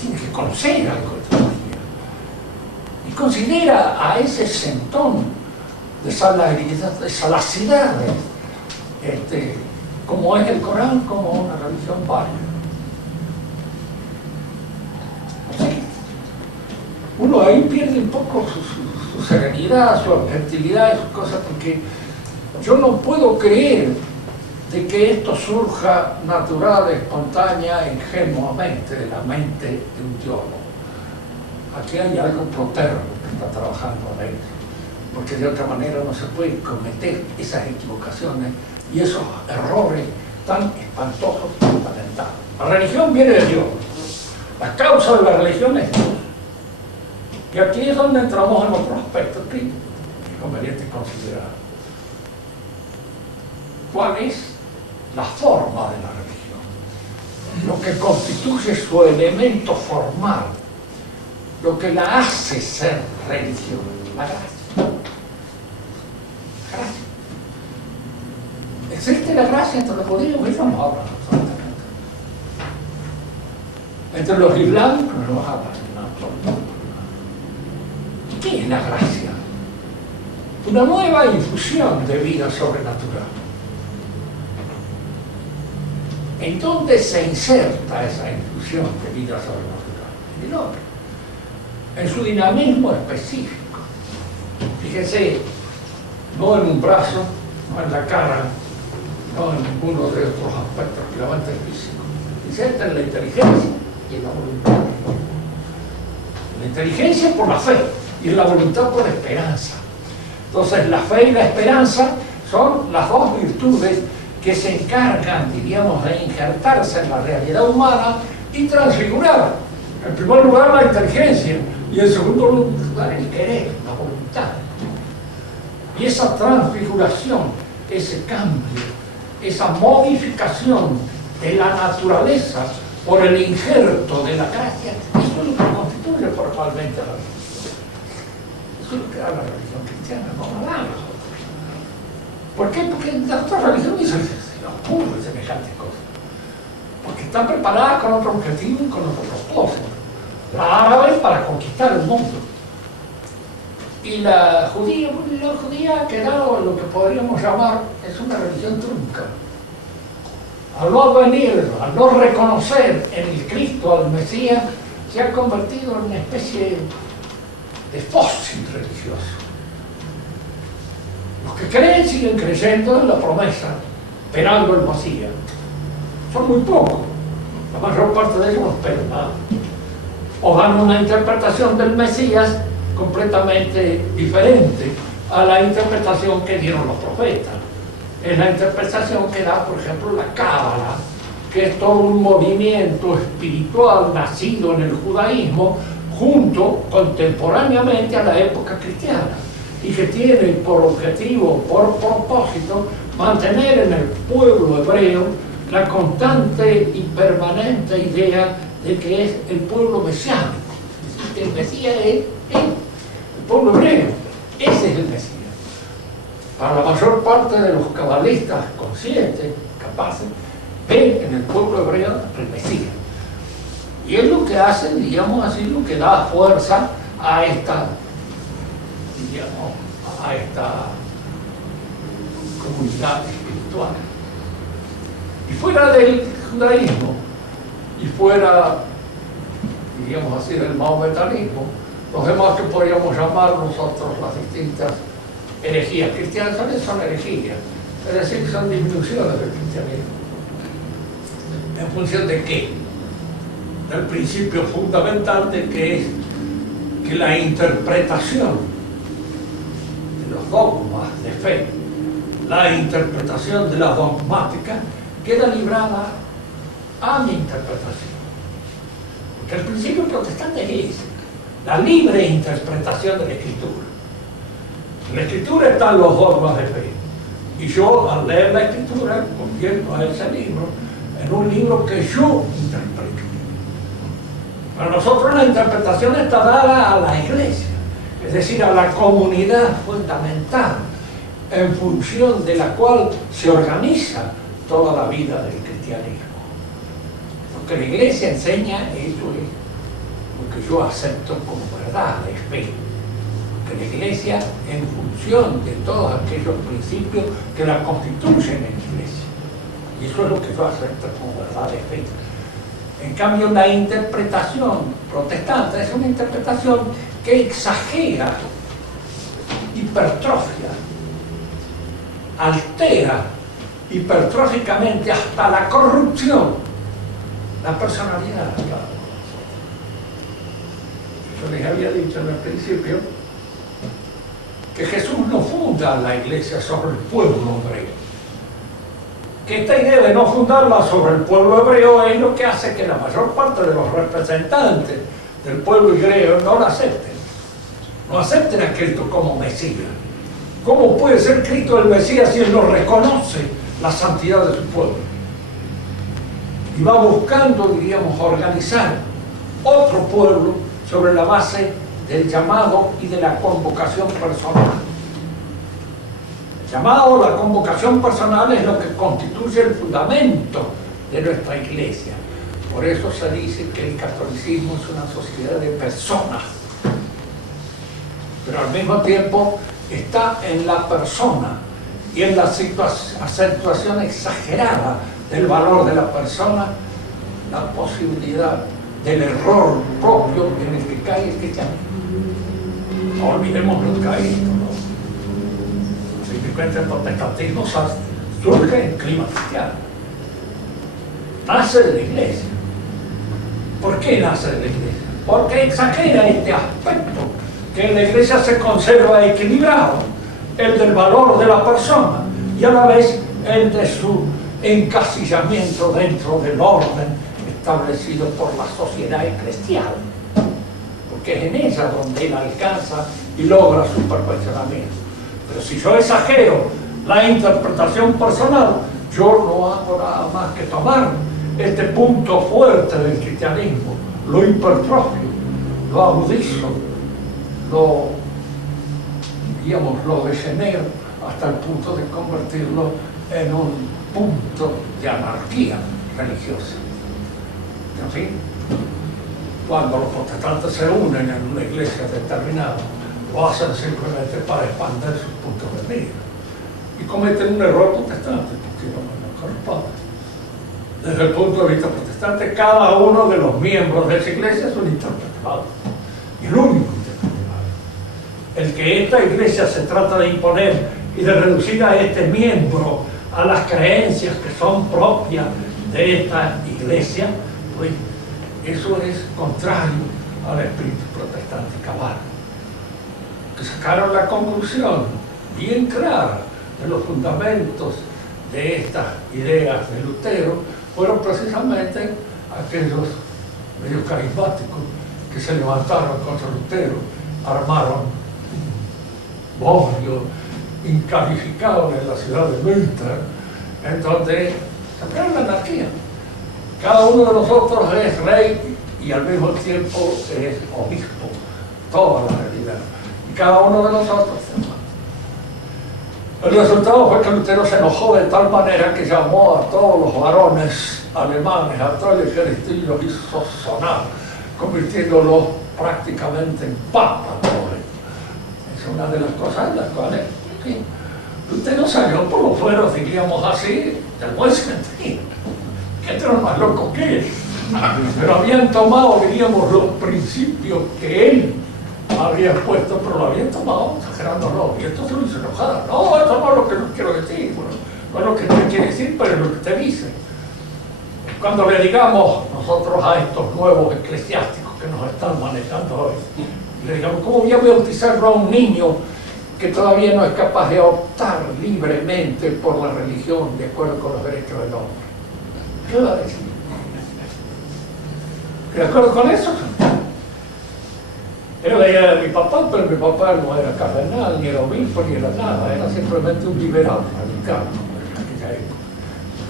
tiene que conocer algo de teología, y considera a ese centón de salacidades, como es el Corán, como una religión válida. Uno ahí pierde un poco su serenidad, su objetividad, sus cosas, porque yo no puedo creer de que esto surja natural, espontánea, ingenuamente de la mente de un teólogo. Aquí hay algo proterno que está trabajando en él, porque de otra manera no se pueden cometer esas equivocaciones y esos errores tan espantosos y lamentables. La religión viene de Dios. La causa de la religión es Dios. Y aquí es donde entramos en otro aspecto que es conveniente considerar. ¿Cuál es la forma de la religión? Lo que constituye su elemento formal, lo que la hace ser religión, la gracia. Gracia. Existe la gracia entre los judíos, eso no habla absolutamente. Entre los islámicos no habla absolutamente. ¿Qué es la gracia? Una nueva infusión de vida sobrenatural. ¿En dónde se inserta esa infusión de vida sobrenatural? En el hombre, en su dinamismo específico. Fíjense, no en un brazo, no en la cara, no en ninguno de otros aspectos puramente físicos. Inserta en la inteligencia y en la voluntad. La inteligencia por la fe y en la voluntad por la esperanza. Entonces la fe y la esperanza son las dos virtudes que se encargan, diríamos, de injertarse en la realidad humana y transfigurar. En primer lugar la inteligencia y en segundo lugar el querer, la voluntad. Y esa transfiguración, ese cambio, esa modificación de la naturaleza por el injerto de la gracia, eso es lo que constituye formalmente la religión. Eso es lo que da la religión cristiana, no la da. ¿Por qué? Porque la otra religión dice ocurre semejantes cosas. Porque está preparada con otro objetivo y con otro propósito. La árabe para conquistar el mundo. Y la judía ha quedado en lo que podríamos llamar, es una religión trunca. Al no venir, al no reconocer en el Cristo al Mesías, se ha convertido en una especie de fósil religioso. Los que creen siguen creyendo en la promesa esperando el Mesías, son muy pocos. La mayor parte de ellos no esperan nada. O dan una interpretación del Mesías completamente diferente a la interpretación que dieron los profetas. Es la interpretación que da, por ejemplo, la Cábala, que es todo un movimiento espiritual nacido en el judaísmo contemporáneamente a la época cristiana, y que tiene por objetivo, por propósito, mantener en el pueblo hebreo la constante y permanente idea de que es el pueblo mesiánico. Es decir, que el Mesías es el pueblo hebreo. Ese es el Mesías. Para la mayor parte de los cabalistas conscientes, capaces, ven en el pueblo hebreo el Mesías. Y es lo que hace, digamos así, lo que da fuerza a esta, digamos, a esta comunidad espiritual. Y fuera del judaísmo, y fuera, diríamos así, del mahometanismo, los demás que podríamos llamar nosotros las distintas herejías cristianas son herejías, es decir, son disminuciones del cristianismo. ¿En función de qué? Del principio fundamental de que es que la interpretación de los dogmas de fe, la interpretación de la dogmática, queda librada a mi interpretación. Porque el principio protestante es la libre interpretación de la Escritura. En la Escritura están los dogmas de fe. Y yo, al leer la Escritura, convierto a ese libro en un libro que yo interpreto. Para nosotros la interpretación está dada a la Iglesia, es decir, a la comunidad fundamental, en función de la cual se organiza toda la vida del cristianismo. Lo que la Iglesia enseña, eso es lo que yo acepto como verdad, es fe. Que la Iglesia, en función de todos aquellos principios que la constituyen en la Iglesia. Y eso es lo que yo acepto como verdad de fe. En cambio, la interpretación protestante es una interpretación que exagera, hipertrofia, altera hipertróficamente hasta la corrupción la personalidad. Yo les había dicho en el principio que Jesús no funda la iglesia sobre el pueblo hebreo. Que esta idea de no fundarla sobre el pueblo hebreo es lo que hace que la mayor parte de los representantes del pueblo hebreo no la acepten. No acepten a Cristo como Mesías. ¿Cómo puede ser Cristo el Mesías si él no reconoce la santidad de su pueblo? Y va buscando, diríamos, organizar otro pueblo sobre la base del llamado y de la convocación personal. El llamado o la convocación personal es lo que constituye el fundamento de nuestra iglesia. Por eso se dice que el catolicismo es una sociedad de personas, pero al mismo tiempo está en la persona y en la acentuación exagerada del valor de la persona, la posibilidad del error propio en el que cae el cristianismo. No olvidemos los caídos, ¿no? Simplemente el protestantismo surge en clima cristiano. Nace de la iglesia. ¿Por qué nace de la iglesia? Porque exagera este aspecto, que en la iglesia se conserva equilibrado, el del valor de la persona y a la vez el de su encasillamiento dentro del orden establecido por la sociedad eclesial, porque es en ella donde él alcanza y logra su perfeccionamiento. Pero si yo exagero la interpretación personal, yo no hago nada más que tomar este punto fuerte del cristianismo, lo hipertrofio, lo agudizo, lo degenero hasta el punto de convertirlo en un punto de anarquía religiosa. En fin, cuando los protestantes se unen en una iglesia determinada, lo hacen simplemente para expandir sus puntos de vista y cometen un error protestante porque no corresponde. Desde el punto de vista protestante, cada uno de los miembros de esa iglesia es un interpretador, y el único interpretador. El que esta iglesia se trata de imponer y de reducir a este miembro a las creencias que son propias de esta iglesia, pues eso es contrario al espíritu protestante cabal. Que sacaron la conclusión bien clara de los fundamentos de estas ideas de Lutero, fueron precisamente aquellos medios carismáticos que se levantaron contra Lutero, armaron un bodrio incalificable en la ciudad de Münster, en donde sacaron la anarquía. Cada uno de nosotros es rey y al mismo tiempo es obispo, toda la realidad. Y cada uno de nosotros es hermano. El resultado fue que Lutero se enojó de tal manera que llamó a todos los varones alemanes, a todo el ejército, y los hizo sonar, convirtiéndolos prácticamente en papas. Es una de las cosas en las cuales Lutero salió por los fueros, diríamos así, del buen sentido. Que eran más locos que él. Pero habían tomado, diríamos, los principios que él había puesto, pero lo habían tomado exagerándolo. Y esto se lo hizo enojar. No, eso no es lo que yo quiero decir. Bueno, no es lo que usted quiere decir, pero es lo que usted dice. Cuando le digamos nosotros a estos nuevos eclesiásticos que nos están manejando hoy, le digamos, ¿cómo voy a bautizarlo a un niño que todavía no es capaz de optar libremente por la religión de acuerdo con los derechos del hombre? ¿Qué va a decir? ¿De acuerdo con eso? Era la idea de mi papá, pero mi papá no era cardenal, ni era obispo, ni era nada, era simplemente un liberal radical en aquella época.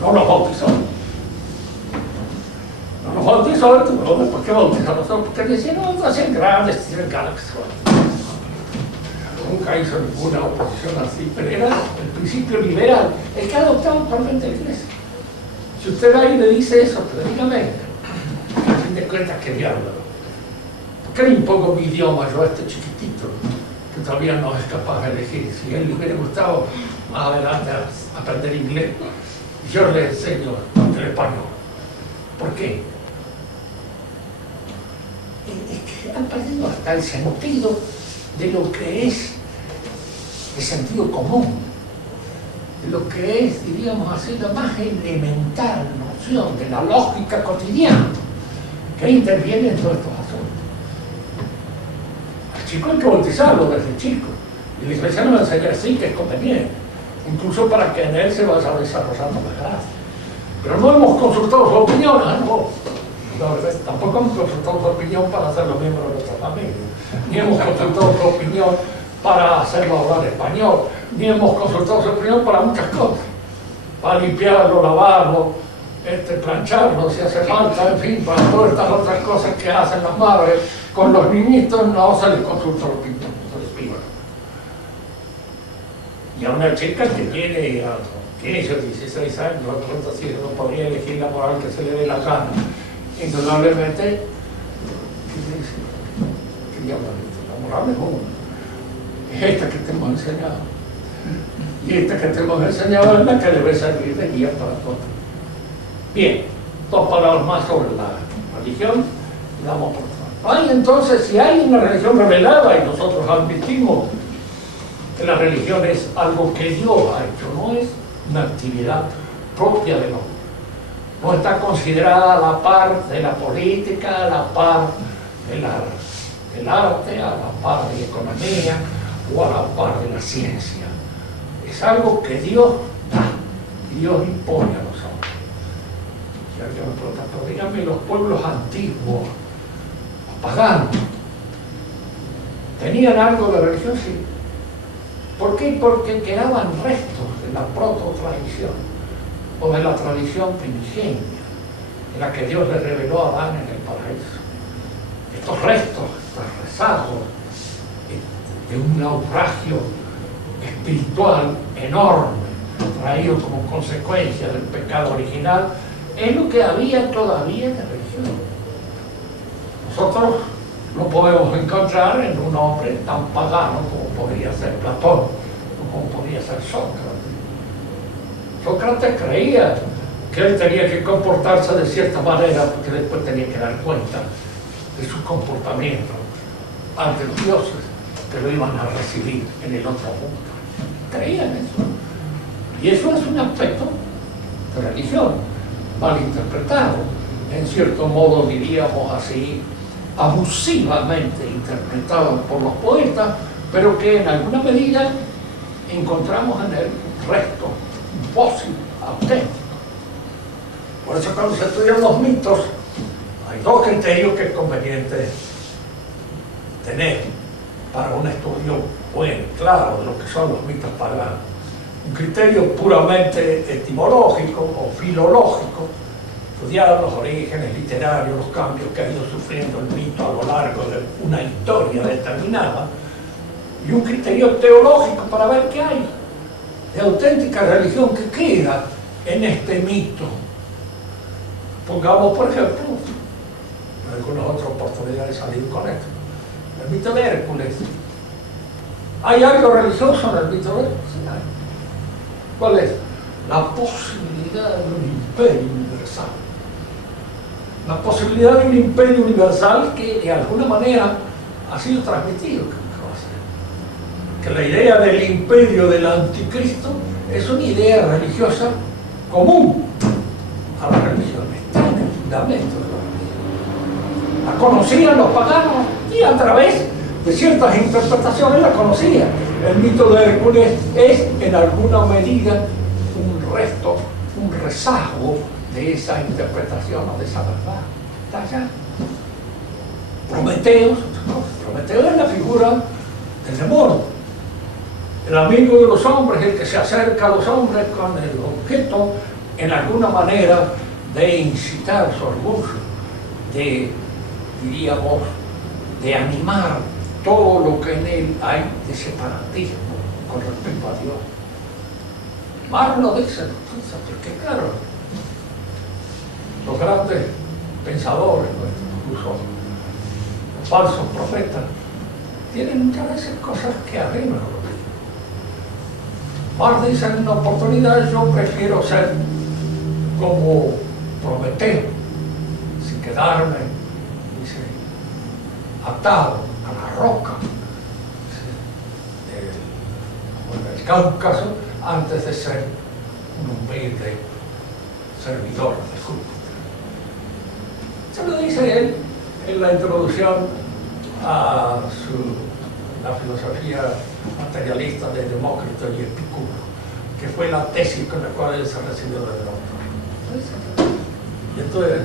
No nos bautizó. No nos bautizó, ¿por qué bautizó a nosotros? Porque decía, no hacen grandes, tienen ganas que se van. Nunca hizo ninguna oposición así, pero era el principio liberal, el que adoptaba actualmente la iglesia. Si usted va y le dice eso, pero dígame, a fin de cuentas, ¿qué diablo? ¿Por qué le impongo mi idioma yo a este chiquitito que todavía no es capaz de elegir? Si a él le hubiera gustado más adelante aprender inglés, yo le enseño el español. ¿Por qué? Es que han perdido hasta el sentido de lo que es el sentido común, de lo que es, diríamos así, la más elemental noción de la lógica cotidiana que interviene en todos estos asuntos. Al chico hay que bautizarlo desde chico, y la iglesia nos va a enseñar así, que es conveniente, incluso para que en él se vaya desarrollando la gracia. Pero no hemos consultado su opinión, no. La verdad, tampoco hemos consultado su opinión para hacerlo miembro de nuestra familia, ni hemos consultado su opinión para hacerlo hablar español, ni hemos consultado su opinión para muchas cosas, para limpiarlo, lavarlo, plancharlo si hace falta, en fin, para todas estas otras cosas que hacen las madres. Con los niñitos no se les consulta la opinión, se les pide. Y a una chica que tiene 15 o 16 años, así, no podría elegir la moral que se le dé la gana. Indudablemente, ¿qué diablos? La moral es una. Es esta que te hemos enseñado. Y esta que te hemos enseñado es la que debe servir de guía para todos. Bien, dos palabras más sobre la religión y damos por todo. Entonces, si hay una religión revelada y nosotros admitimos que la religión es algo que Dios ha hecho, no es una actividad propia del hombre. No está considerada a la par de la política, a la par del arte, a la par de la economía o a la par de la ciencia. Es algo que Dios da, y Dios impone a los hombres. Si alguien me pregunta, pero díganme, los pueblos antiguos, los paganos, ¿tenían algo de religión? Sí. ¿Por qué? Porque quedaban restos de la proto-tradición o de la tradición primigenia, en la que Dios le reveló a Adán en el paraíso. Estos restos, estos rezagos de un naufragio espiritual enorme, traído como consecuencia del pecado original, es lo que había todavía de religión. Nosotros lo podemos encontrar en un hombre tan pagano como podría ser Platón o como podría ser Sócrates. Sócrates creía que él tenía que comportarse de cierta manera porque después tenía que dar cuenta de su comportamiento ante los dioses que lo iban a recibir en el otro mundo. Creía en eso. Y eso es un aspecto de religión, mal interpretado, en cierto modo diríamos así, abusivamente interpretado por los poetas, pero que en alguna medida encontramos en el resto un fósil auténtico. Por eso cuando se estudian los mitos, hay dos criterios que es conveniente tener para un estudio bueno, claro, de lo que son los mitos paganos. Un criterio puramente etimológico o filológico, estudiar los orígenes literarios, los cambios que ha ido sufriendo el mito a lo largo de una historia determinada, y un criterio teológico para ver qué hay de auténtica religión que queda en este mito. Pongamos, por ejemplo, en algunas otras oportunidades he salido con esto, el mito de Hércules. ¿Hay algo religioso en el mito de Hércules? Sí, hay. ¿Cuál es? La posibilidad de un imperio universal. La posibilidad de un imperio universal que de alguna manera ha sido transmitido. Que la idea del imperio del anticristo es una idea religiosa común a la religión. Está en el fundamento de la religión. La conocían los paganos y a través de ciertas interpretaciones la conocían. El mito de Hércules es en alguna medida un resto, un rezago de esa interpretación o de esa verdad. Está allá. Prometeo es la figura del demonio, el amigo de los hombres, el que se acerca a los hombres con el objeto en alguna manera de incitar su orgullo, de, diríamos, de animar todo lo que en él hay de separatismo con respecto a Dios. Más lo dice, porque claro, los grandes pensadores, incluso los falsos profetas, tienen muchas veces cosas que arreglan lo que Mar dice en una oportunidad: yo prefiero ser como Prometeo, sin quedarme, dice, atado a la roca del Cáucaso, antes de ser un humilde servidor de Júpiter. Se lo dice él en la introducción a la filosofía materialista de Demócrito y Epicuro, que fue la tesis con la cual él se recibió de doctor. Y esto es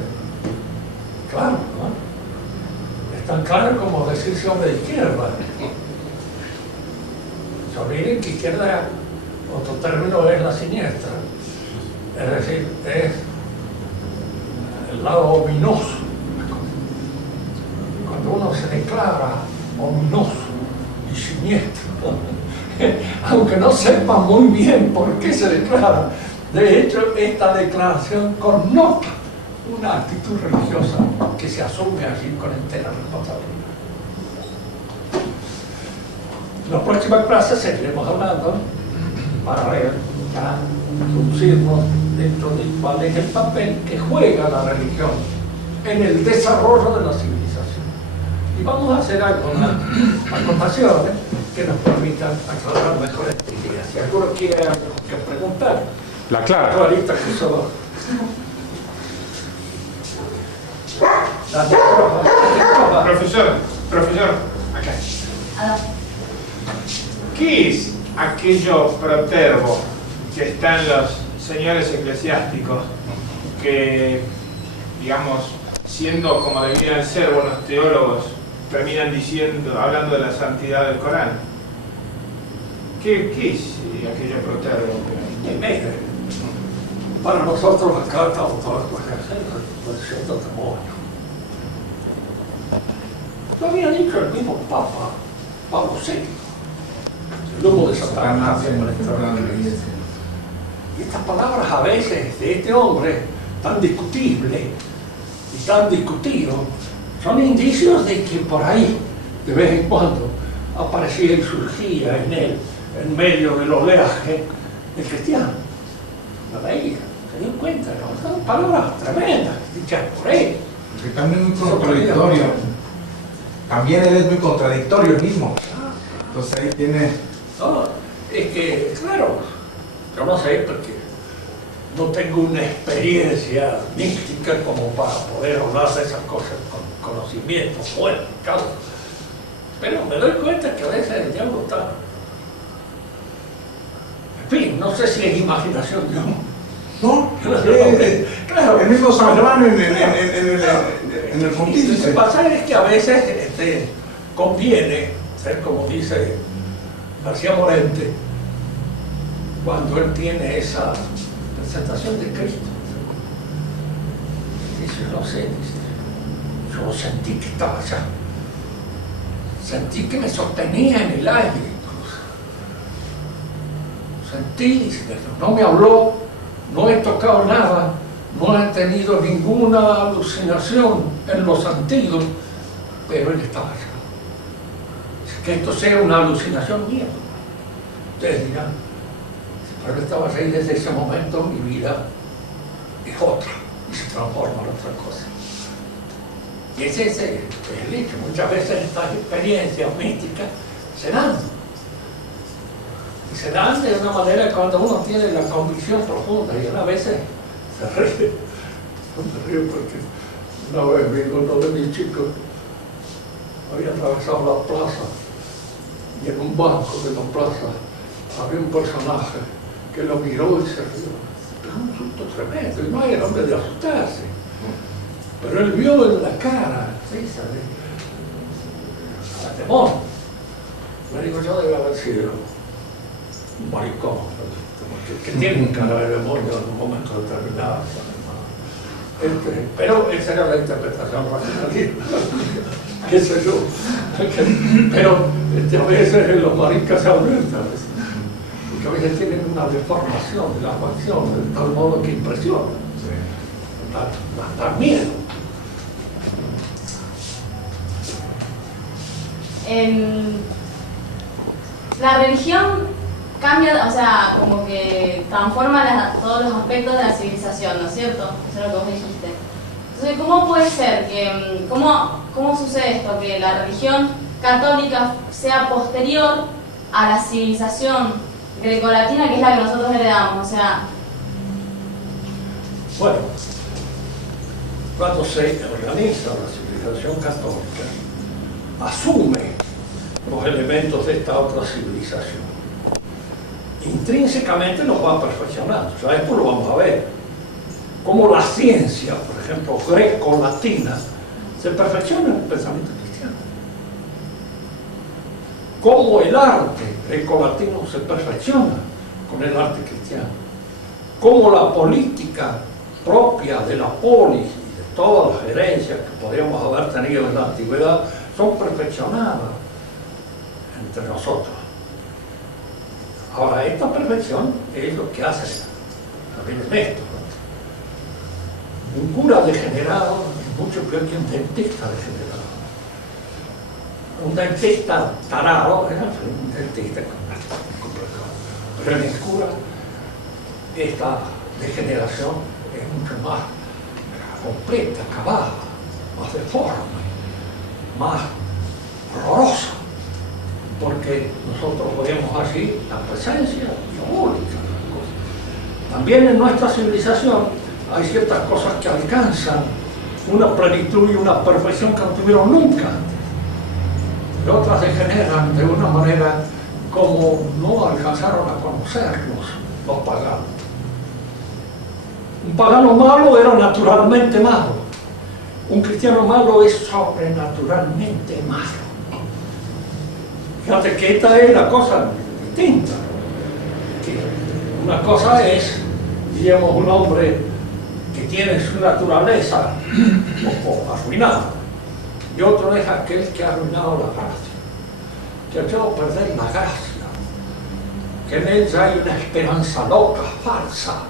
claro, ¿no? Es tan claro como decirse hombre de izquierda. Se olviden que izquierda, otro término, es la siniestra, es decir, es el lado ominoso. Cuando uno se declara ominoso y siniestro, aunque no sepa muy bien por qué se declara, de hecho esta declaración connota una actitud religiosa que se asume allí con entera responsabilidad. En la próxima clase seguiremos hablando para ver, ya introducirnos dentro de cuál es el papel que juega la religión en el desarrollo de la civilización. Y vamos a hacer algunas acotaciones que nos permitan aclarar mejor esta idea. Si alguno quiere algo que preguntar, la clara. Clarita que solo. Profesor, acá. ¿Qué es aquello protervo que está en los señores eclesiásticos que, digamos, siendo como debían ser buenos teólogos, terminan diciendo, hablando de la santidad del Corán? ¿Qué es aquello protervo? Para nosotros las cartas automáticas de cierto demonio. Lo había dicho el mismo Papa Pablo VI. El humo de Satanás. Y estas palabras a veces de este hombre tan discutible y tan discutido son indicios de que por ahí, de vez en cuando, aparecía y surgía en él, en medio del oleaje del cristiano. Lo veía, se dio cuenta, ¿no? Son palabras tremendas, dichas por él. Que también es muy contradictorio. También él es muy contradictorio el mismo. Entonces ahí tiene... No, es que, claro, Yo no sé porque no tengo una experiencia mística como para poder hablar de esas cosas con conocimiento fuerte, causa. Pero me doy cuenta que a veces el diablo está... En fin, no sé si es imaginación de uno. No, Claro, el mismo San Juan en el Lo pontífice. que pasa es que a veces conviene ser como dice García Morente cuando él tiene esa presentación de Cristo. Dice, no sé, dice, yo sentí que estaba allá. Sentí que me sostenía en el aire. Sentí, dice, no me habló, no he tocado nada, no he tenido ninguna alucinación en los sentidos, pero él estaba allá. Que esto sea una alucinación mía. Ustedes dirán, pero él estaba allá y desde ese momento mi vida es otra y se transforma en otra cosa. Y ese es el hecho. Muchas veces estas experiencias místicas se dan. Y se dan de una manera cuando uno tiene la convicción profunda y a veces se ríe. Me río porque una vez vino uno de mis chicos, había atravesado la plaza y en un banco de la plaza había un personaje que lo miró y se rió. Pero un susto tremendo y no era hombre de asustarse. Pero él vio en la cara, ¿sí? ¿Sabe? A temor. Me dijo, yo debe haber sido un maricón, que tiene cara de demonio en un momento determinado. Pero esa era la interpretación racionalista, qué sé yo. Pero a veces los maricas se abren, porque a veces tienen una deformación de la facción, de tal modo que impresiona, da miedo. La religión cambia, o sea, como que transforma todos los aspectos de la civilización, ¿no es cierto? Eso es lo que vos dijiste. Entonces, ¿cómo puede ser que, cómo sucede esto, que la religión católica sea posterior a la civilización grecolatina, que es la que nosotros heredamos? O sea... Bueno, cuando se organiza la civilización católica, asume los elementos de esta otra civilización. Intrínsecamente los va perfeccionando. O sea, esto lo vamos a ver. Como la ciencia, por ejemplo, greco-latina, se perfecciona en el pensamiento cristiano. Como el arte greco-latino se perfecciona con el arte cristiano. Como la política propia de la polis y de todas las herencias que podríamos haber tenido en la antigüedad son perfeccionadas entre nosotros. Ahora, esta perfección es lo que hace también esto. Un cura degenerado es mucho peor que un dentista degenerado. Un dentista tarado es un dentista complicado. Pero en el cura, esta degeneración es mucho más completa, acabada, más deforme, más horrorosa. Porque nosotros vemos allí la presencia diabólica. También en nuestra civilización hay ciertas cosas que alcanzan una plenitud y una perfección que no tuvieron nunca antes. Y otras degeneran de una manera como no alcanzaron a conocernos los paganos. Un pagano malo era naturalmente malo. Un cristiano malo es sobrenaturalmente malo. Fíjate que esta es la cosa distinta. Que una cosa es, digamos, un hombre que tiene su naturaleza un poco arruinada, y otro es aquel que ha arruinado la gracia, que ha hecho perder la gracia, que en él hay una esperanza loca, falsa,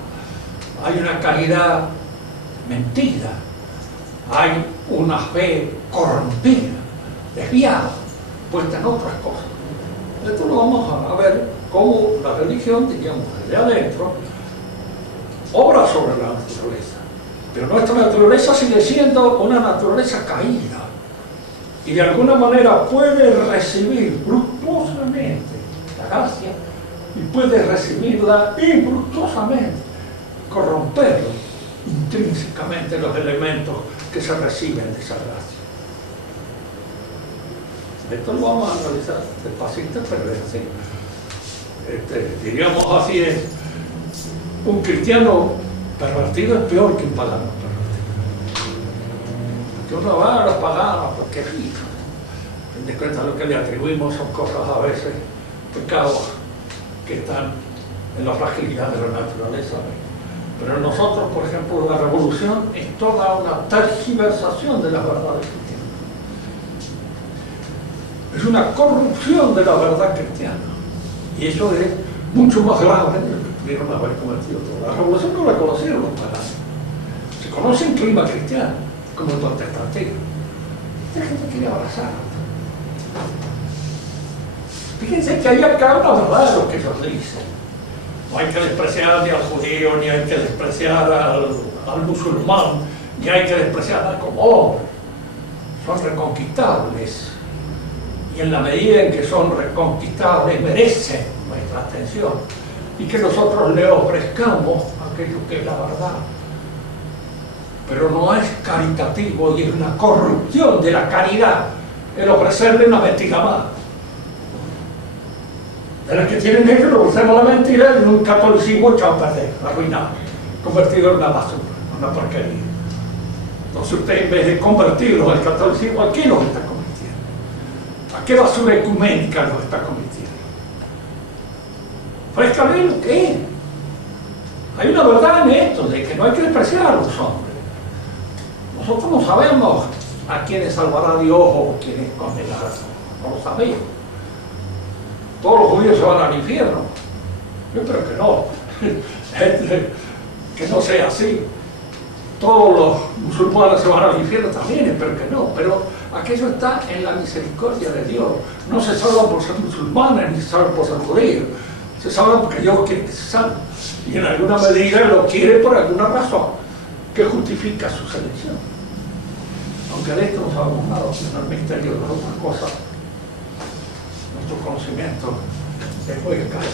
hay una caridad mentira, hay una fe corrompida, desviada, puesta en otras cosas. Esto lo vamos a ver cómo la religión, digamos, desde adentro, obra sobre la naturaleza. Pero nuestra naturaleza sigue siendo una naturaleza caída y de alguna manera puede recibir fructuosamente la gracia y puede recibirla infructuosamente, corromperlo intrínsecamente los elementos que se reciben de esa gracia. Esto lo vamos a analizar despacito, pero es así. Diríamos así, es un cristiano pervertido es peor que un pagano pervertido. Porque uno va a los paganos porque es rico. En de cuenta lo que le atribuimos son cosas a veces, pecados que están en la fragilidad de la naturaleza. Pero nosotros, por ejemplo, la revolución es toda una tergiversación de las verdades cristianas. Es una corrupción de la verdad cristiana. Y eso es mucho más grave de lo que pudieron haber cometido todos. La revolución no la conocieron los paganos. Se conoce en clima cristiano, como el protestantismo. Esta gente quiere abrazar. Fíjense que hay acá una verdad de lo que ellos dicen. No hay que despreciar ni al judío, ni hay que despreciar al musulmán, ni hay que despreciar al común. Son reconquistables. Y en la medida en que son reconquistables, merecen nuestra atención. Y que nosotros le ofrezcamos aquello que es la verdad. Pero no es caritativo y es una corrupción de la caridad el ofrecerle una mentira más. De las que tienen ellos, le ofrecemos la mentira en un catolicismo echado a perder, arruinado, convertido en una basura, en una porquería. Entonces usted, en vez de convertirlo en el catolicismo, ¿a qué los está convirtiendo? ¿A qué basura ecuménica los está convirtiendo? Ofrézcale lo que es. Hay una verdad en esto, de que no hay que despreciar a los hombres. Nosotros no sabemos a quiénes salvará Dios o quiénes condenará. No lo sabemos. Todos los judíos se van al infierno. Yo creo que no. Que no sea así. Todos los musulmanes se van al infierno también, espero que no. Pero aquello está en la misericordia de Dios. No se salvan por ser musulmanes ni se salvan por ser judíos. Se salvan porque Dios quiere que se salven. Y en alguna medida lo quiere por alguna razón que justifica su selección. Aunque de esto no sabemos nada, sino el misterio de otras cosas. Nuestro conocimiento es muy escaso.